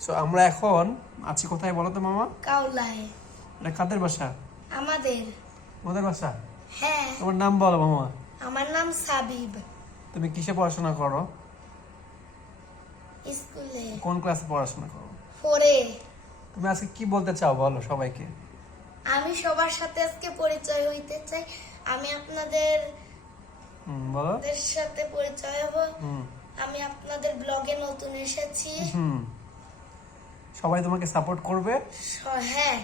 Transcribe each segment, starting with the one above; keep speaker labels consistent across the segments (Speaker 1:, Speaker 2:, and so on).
Speaker 1: So আমরা এখন আছি কোথায় বলো তো মামা?
Speaker 2: কাউলায়।
Speaker 1: এটা কাদের বাসা?
Speaker 2: আমাদের।
Speaker 1: তোমাদের বাসা?
Speaker 2: হ্যাঁ।
Speaker 1: তোমার নাম বলো মামা।
Speaker 2: আমার নাম সাবিব।
Speaker 1: তুমি কিসে পড়াশোনা করো?
Speaker 2: স্কুলে।
Speaker 1: কোন ক্লাসে পড়াশোনা করো?
Speaker 2: পড়ে
Speaker 1: তুমি আজকে কি বলতে চাও বলো সবাইকে?
Speaker 2: আমি সবার সাথে আজকে পরিচয় হইতে চাই। আমি আপনাদের
Speaker 1: বলো।
Speaker 2: সাথে পরিচয় হব আমি আপনাদের ব্লগে নতুন এসেছি।
Speaker 1: হুম। সবাই তোমাকে সাপোর্ট করবে।
Speaker 2: হ্যাঁ।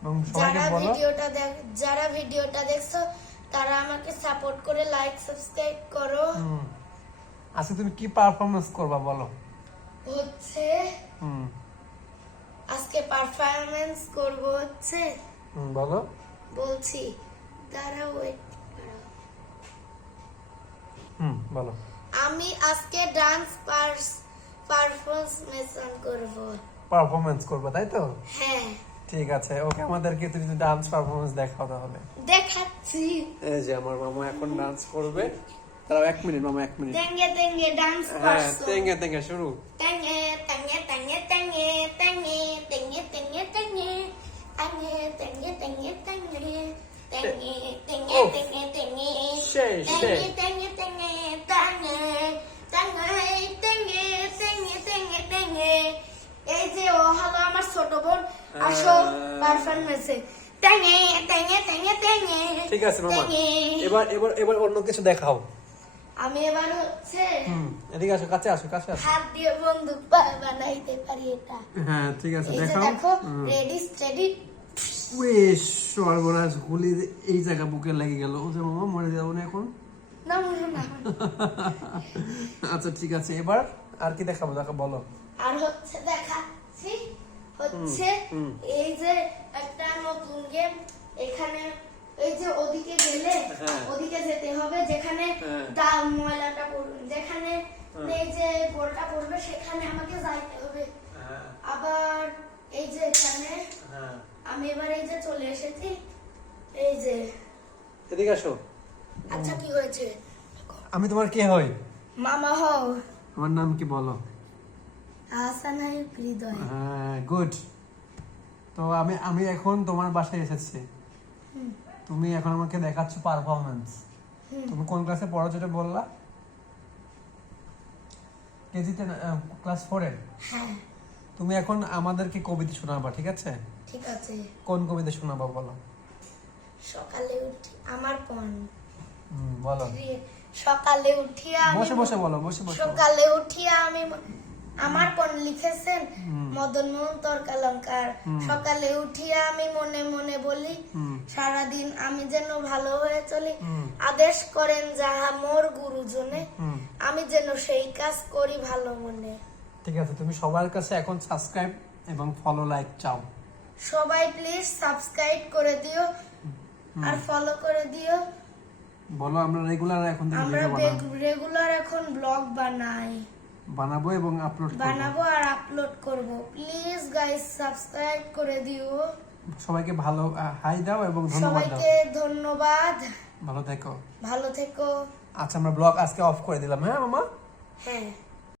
Speaker 1: এবং সবাইকে
Speaker 2: যারা
Speaker 1: বলো।
Speaker 2: ভিডিওটা দেখ যারা ভিডিওটা দেখছ তারা আমাকে সাপোর্ট করে লাইক সাবস্ক্রাইব করো।
Speaker 1: আজকে তুমি কি পারফরমেন্স করবা বলো?
Speaker 2: হচ্ছে
Speaker 1: হুম।
Speaker 2: আজকে পারফরমেন্স করব হচ্ছে
Speaker 1: হুম, বলো।
Speaker 2: বলছি দাঁড়াও ওয়েট
Speaker 1: হুম বলো।
Speaker 2: আমি আজকে ডান্স পারফরমেন্স করব।
Speaker 1: পারফরমেন্স করবে তাই তো
Speaker 2: হ্যাঁ
Speaker 1: ঠিক আছে ওকে আমাদেরকে তুমি ডান্স পারফরমেন্স দেখাও তাহলে
Speaker 2: দেখাচ্ছি
Speaker 1: এই যে আমার মামা এখন ডান্স করবে তারাও এক মিনিট মামা এক মিনিট
Speaker 2: তেঙ্গে তেঙ্গে ডান্স
Speaker 1: হ্যাঁ তেঙ্গে তেঙ্গে শুরু
Speaker 2: তেঙ্গে তেঙ্গে তেঙ্গে তেঙ্গে তেঙ্গে তেঙ্গে তেঙ্গে তেঙ্গে তেঙ্গে তেঙ্গে তেঙ্গে তেঙ্গে তেঙ্গে তেঙ্গে
Speaker 1: উফ।
Speaker 2: তেঙ্গে তেঙ্গে
Speaker 1: সেই,
Speaker 2: আসো
Speaker 1: ঠিক আছে মামা। এবার এবার এবার অন্য কিছু দেখাও।
Speaker 2: আমি এবার হচ্ছে
Speaker 1: হুম এদিকে আসো কাছে আসো কাছে আসো।
Speaker 2: হাত দিয়ে বন্দুক বানাইতে পারি এটা।
Speaker 1: হ্যাঁ ঠিক আছে
Speaker 2: এই
Speaker 1: দেখাও।
Speaker 2: দেখো রেডি স্টেডি
Speaker 1: বেশ সর্বনাশ গুলি এই জায়গা বুকে লেগে গেল। ও যে মামা মরে যাব না এখন?
Speaker 2: না না
Speaker 1: আচ্ছা ঠিক আছে এবার আর কি দেখাবো? দেখো বলো।
Speaker 2: আর হচ্ছে দেখাচ্ছি হচ্ছে এই যে একটা নতুন গেম এখানে এই যে ওদিকে গেলে
Speaker 1: হ্যাঁ।
Speaker 2: ওদিকে যেতে হবে যেখানে
Speaker 1: হ্যাঁ।
Speaker 2: দা- ময়লাটা পড়বে যেখানে এই যে গোলটা পড়বে সেখানে আমাকে যাইতে হবে।
Speaker 1: হ্যাঁ।
Speaker 2: আবার এই যে এখানে
Speaker 1: হ্যাঁ।
Speaker 2: আমি এবার এই যে চলে এসেছি এই যে
Speaker 1: এদিকে আসো।
Speaker 2: আচ্ছা কি হয়েছে?
Speaker 1: আমি তোমার কে হই?
Speaker 2: মামা হও।
Speaker 1: আমার নাম কি বলো?
Speaker 2: হৃদয়।
Speaker 1: হ্যাঁ গুড তো আমি আমি এখন তোমার বাসায় এসেছি। তুমি এখন আমাকে দেখাচ্ছ পারফরমেন্স তুমি কোন ক্লাসে পড়ো যেটা বললা? কেজিতে ক্লাস ফোরে
Speaker 2: হ্যাঁ।
Speaker 1: তুমি এখন আমাদেরকে কবিতা শোনাবা ঠিক আছে?
Speaker 2: ঠিক আছে।
Speaker 1: কোন কবিতা শোনাবা বলো?
Speaker 2: সকালে উঠি আমার পণ
Speaker 1: বলো।
Speaker 2: সকালে উঠিয়া
Speaker 1: বসে বসে বলো বসে বসে।
Speaker 2: সকালে উঠিয়া আমি আমার কোন লিখেছেন? মদন মোহন তর্কালঙ্কার। সকালে উঠিয়া আমি মনে মনে বলি
Speaker 1: হুম।
Speaker 2: সারাদিন আমি যেন ভালো হয়ে চলি। আদেশ করেন যাহা মোর গুরুজনে আমি যেন সেই কাজ করি ভালো মনে।
Speaker 1: ঠিক আছে তুমি সবার কাছে এখন সাবস্ক্রাইব এবং ফলো লাইক চাও।
Speaker 2: সবাই প্লিজ সাবস্ক্রাইব করে দিও আর ফলো করে দিও।
Speaker 1: বলো আমরা রেগুলার এখন
Speaker 2: আমরা রেগুলার এখন ব্লগ বানাই।
Speaker 1: বানাবো এবং আপলোড
Speaker 2: বানাবো আর আপলোড করব। প্লিজ গাইস সাবস্ক্রাইব করে দিও।
Speaker 1: সবাইকে ভালো হাই দাও এবং ধন্যবাদ দাও।
Speaker 2: সবাইকে ধন্যবাদ।
Speaker 1: ভালো থেকো।
Speaker 2: ভালো থেকো।
Speaker 1: আচ্ছা আমরা ব্লগ আজকে অফ করে দিলাম হ্যাঁ মামা?
Speaker 2: হ্যাঁ।